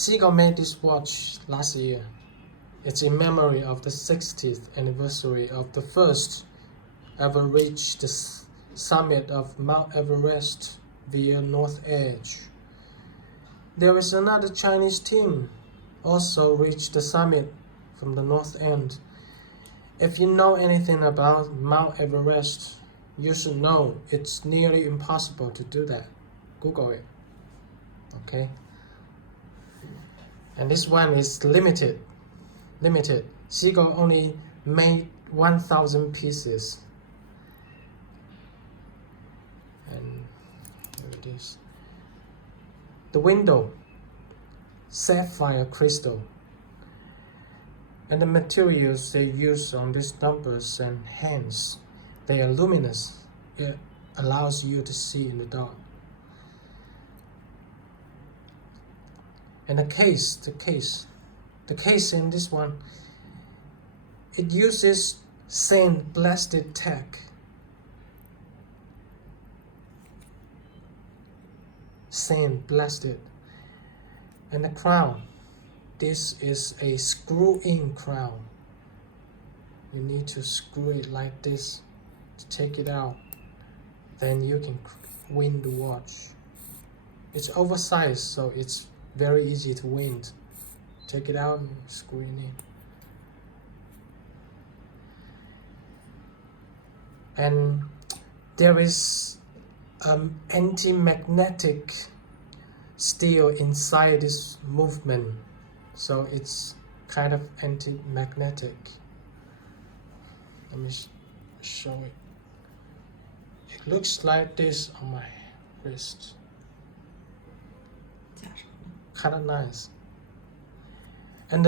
Seagull made this watch last year. It's in memory of the 60th anniversary of the first ever reached the summit of Mount Everest via North Edge. There is another Chinese team also reached the summit from the north end. If you know anything about Mount Everest, you should know it's nearly impossible to do that. Google it. Okay? And this one is limited. Seagull only made 1,000 pieces. And here it is. The window, sapphire crystal. And the materials they use on these numbers and hands, they are luminous. It allows you to see in the dark. And the case in this one, it uses sandblasted tech. Sandblasted. And the crown, this is a screw-in crown. You need to screw it like this to take it out. Then you can wind the watch. It's oversized, so it's very easy to wind. Take it out and screw it in. And there is anti-magnetic steel inside this movement, so it's kind of anti-magnetic. Let me show it. It looks like this on my wrist. Kind of nice. And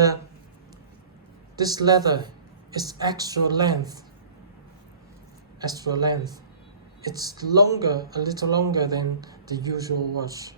this leather is extra length. It's longer, a little longer than the usual watch.